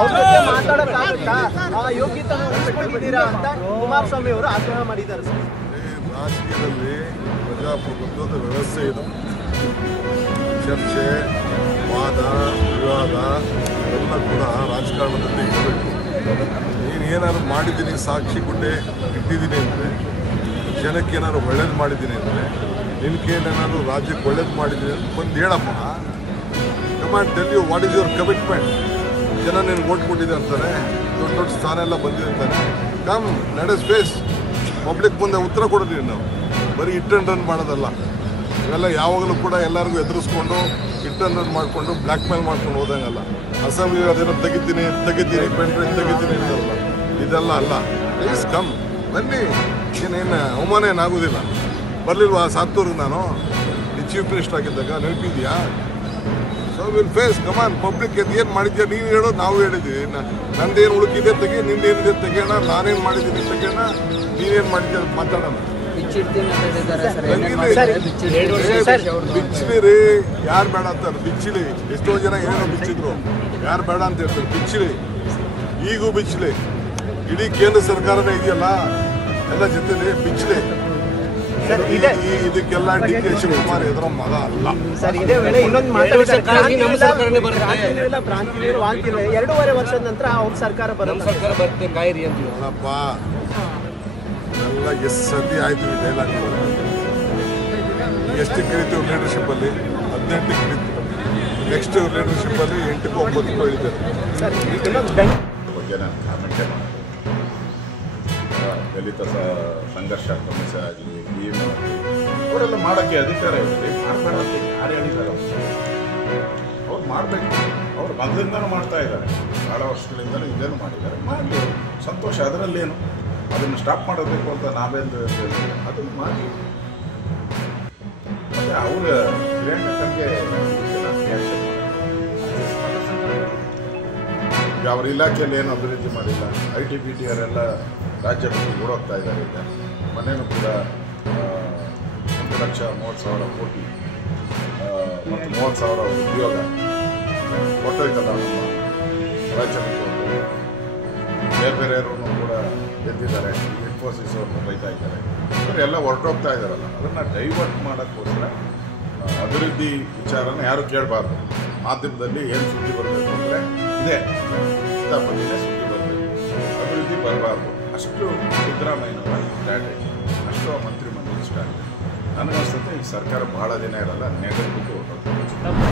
ಅವ್ರ ಜೊತೆ ಮಾತಾಡೋಕ್ಕಾಗುತ್ತಾ ಯೋಗ್ಯತೆಯನ್ನು ಬಿಟ್ಟಿದ್ದೀರಾ ಅಂತ ಕುಮಾರಸ್ವಾಮಿ ಅವರು ಆಗ್ರಹ ಮಾಡಿದ್ದಾರೆ ಸರ್. ರಾಜಕೀಯದಲ್ಲಿ ಪ್ರಜಾಪ್ರಭುತ್ವದ ವ್ಯವಸ್ಥೆ ಇದೆ. ಚರ್ಚೆ, ವಾದ, ವಿವಾದ ಎಲ್ಲ ಕೂಡ ರಾಜಕಾರಣದಲ್ಲಿ ಇರಬೇಕು. ನೀನು ಏನಾದ್ರು ಮಾಡಿದ್ದೀನಿ, ಸಾಕ್ಷಿ ಗುಡ್ಡೆ ಇಟ್ಟಿದ್ದೀನಿ ಅಂದರೆ, ಜನಕ್ಕೆ ಏನಾದ್ರು ಒಳ್ಳೇದು ಮಾಡಿದ್ದೀನಿ ಅಂದರೆ, ನಿನ್ನ ಕೈಲೇನಾದ್ರು ರಾಜ್ಯಕ್ಕೆ ಒಳ್ಳೇದು ಮಾಡಿದ್ದೀನಿ ಅಂತ ಬಂದು ಹೇಳಪ್ಪ. Command tell you what is your commitment. ಜನ ನೀನು ಓಟ್ ಕೊಟ್ಟಿದೆ ಅಂತಾರೆ, ದೊಡ್ಡ ದೊಡ್ಡ ಸ್ಥಾನ ಎಲ್ಲ ಬಂದಿದೆ ಅಂತಾನೆ. Come let us face. Public ಮುಂದೆ ಉತ್ತರ ಕೊಡೋದಿಲ್ಲ. ನಾವು ಬರೀ ಹಿಟ್ ಆ್ಯಂಡ್ ರನ್ ಮಾಡೋದಲ್ಲ. ಇವೆಲ್ಲ ಯಾವಾಗಲೂ ಕೂಡ ಎಲ್ಲರಿಗೂ ಎದುರಿಸ್ಕೊಂಡು ಹಿಟ್ ಆ್ಯಂಡ್ ರನ್ ಮಾಡಿಕೊಂಡು ಬ್ಲ್ಯಾಕ್ ಮೇಲ್ ಮಾಡ್ಕೊಂಡು ಹೋದಂಗಲ್ಲ. ಅಸೆಂಬ್ಲಿ ಅದೇನೋ ತೆಗಿತೀನಿ ಪೆನ್ ಡ್ರೈವ್ ತೆಗಿತೀನಿ ಅಂತಲ್ಲ, ಇದೆಲ್ಲ ಅಲ್ಲ. ಪ್ಲೀಸ್ ಕಮ್, ಬನ್ನಿ. ಏನೇನು ಅವಮಾನ ಏನಾಗೋದಿಲ್ಲ. ಬರಲಿಲ್ವಾ ಸಾತ್ತೂರಿಗೆ ನಾನು ಈ ಚೀಫ್ ಮಿನಿಸ್ಟರ್ ಆಗಿದ್ದಾಗ, ನೆನಪಿದೆಯಾ? So will face. Come on, public ಏನು ಮಾಡಿದ್ಯಾ ನೀನು ಹೇಳೋ, ನಾವು ಹೇಳಿದ್ದೀವಿ. ನಂದೇನು ಉಳುಕಿದೆ ತೆಗಿ, ನಿಂದೇನಿದೆ ತೆಗೆಯೋಣ, ನಾನೇನು ಮಾಡಿದ್ದೀನಿ ತೆಗೆಯೋಣ, ನೀನೇನು ಮಾಡಿದ್ಯಾ ಅಂತ ಮಾತಾಡೋಣ. ಬಿಚ್ಚಲಿ ರೀ, ಯಾರು ಬೇಡ ಅಂತಾರೆ? ಬಿಚ್ಚಲಿ. ಎಷ್ಟೋ ಜನ ಏನೇನೋ ಬಿಚ್ಚಿದ್ರು, ಯಾರು ಬೇಡ ಅಂತ ಹೇಳ್ತಾರೆ. ಬಿಚ್ಚಲಿ, ಈಗೂ ಬಿಚ್ಚಲಿ. ಇಡೀ ಕೇಂದ್ರ ಸರ್ಕಾರನೇ ಇದೆಯಲ್ಲ, ಎಲ್ಲ ಜೊತೆಲಿ ಬಿಚ್ಚಲಿ. ಇದಕ್ಕೆಲ್ಲ ಡಿ ಕೆ ಶಿವಕುಮಾರ್ ಎದುರ ಮಗ ಅಲ್ಲ ಸರ್. ಇದೇ ವೇಳೆ ಇನ್ನೊಂದು ಮಾತಾಡಿದ್ದಾರೆ, 2.5 ವರ್ಷದ ನಂತರ ಅವ್ರ ಸರ್ಕಾರ ಬರುತ್ತೆ ಕಾಯಿರಿ ಅಂತ. ಅಲ್ಲಪ್ಪ, ಎಲ್ಲ ಎಷ್ಟು ಸತಿ ಆಯ್ತು ಈ ಡೈಲಾಗ್. ಎಷ್ಟು ಕರಿತೀವಿ ಲೀಡರ್ಶಿಪ್ಪಲ್ಲಿ? 18 ಕರಿತೀವಿ. ನೆಕ್ಸ್ಟ್ ಲೀಡರ್ಶಿಪ್ಪಲ್ಲಿ 8 9 ಹೇಳಿದ್ದಾರೆ. ಬಗ್ಗೆ ನಾನು ಕಾಮೆಂಟೇ ಮಾಡ್ತೀನಿ. ದಲಿತ ಸಂಘರ್ಷ ಸಮಸ್ಯೆ ಆಗಲಿ, ಏನು ಅವರೆಲ್ಲ ಮಾಡೋಕ್ಕೆ ಅಧಿಕಾರ ಇದೆ. ಮಾಡಬೇಡ ಅಂತ ಯಾರು ಹೇಳಿದ್ದಾರೆ? ಅವ್ರು ಮಾಡಬೇಕು. ಅವ್ರು ಮೊದಲಿಂದನೂ ಮಾಡ್ತಾ ಇದ್ದಾರೆ, ಭಾಳ ವರ್ಷಗಳಿಂದಲೂ ಇದೇನು ಮಾಡಿದ್ದಾರೆ. ಮಾಡಲಿ, ಸಂತೋಷ. ಅದರಲ್ಲೇನು? ಅದನ್ನು ಸ್ಟಾಪ್ ಮಾಡಬೇಕು ಅಂತ ನಾವೆಂದು ಅದನ್ನು ಮಾಡಿ. ಮತ್ತು ಅವರ ಪ್ರಿಯಾಂಕಂಗೆ ರಿಯಾಕ್ಷನ್ ಈಗ ಅವ್ರ ಇಲಾಖೆಯಲ್ಲಿ ಏನು ಅಭಿವೃದ್ಧಿ ಮಾಡಿಲ್ಲ. ITBT ಅವರೆಲ್ಲ ರಾಜ್ಯ ಬಿಟ್ಟು ಓಡೋಗ್ತಾ ಇದ್ದಾರೆ. ಈಗ ಮನೇನೂ ಕೂಡ 1,30,000 ಕೋಟಿ ಮತ್ತು 30,000 ಉದ್ಯೋಗ ಹೊರಟೋಯ್ತಲ್ಲ ನಮ್ಮ ರಾಜ್ಯ ಬಿಟ್ಟು. ಬೇರೆ ಬೇರೆಯವರು ಕೂಡ ಗೆದ್ದಿದ್ದಾರೆ. ಇನ್ಫೋಸಿಸ್ ಅವ್ರನ್ನ ಬೈತಾ ಇದ್ದಾರೆ. ಎಲ್ಲ ಹೊರಟೋಗ್ತಾ ಇದ್ದಾರಲ್ಲ, ಅದನ್ನು ಡೈವರ್ಟ್ ಮಾಡೋಕ್ಕೋಸ್ಕರ ಅಭಿವೃದ್ಧಿ ವಿಚಾರನ ಯಾರು ಕೇಳಬಾರ್ದು. ಮಾಧ್ಯಮದಲ್ಲಿ ಏನು ಸುದ್ದಿ ಬರಬೇಕು ಅಂದರೆ ಇದೆ, ಇಂಥ ಬಗ್ಗೆನೇ ಸುದ್ದಿ ಬರಬೇಕು, ಅಭಿವೃದ್ಧಿ ಬರಬಾರ್ದು. ಅಷ್ಟು ಸಿದ್ದರಾಮಯ್ಯನವರ ಸ್ಟ್ರಾಟಜಿ, ಅಷ್ಟು ಮಂತ್ರಿಮಂಡಲ ಸ್ಟ್ರಾಟಜಿ. ನನಗನ್ಸುತ್ತೆ ಈ ಸರ್ಕಾರ ಭಾಳ ದಿನ ಇರಲ್ಲ, ನೆಗದ್ಬಿಟ್ಟು ಹೊರಟೋಗ್ತಾರೆ.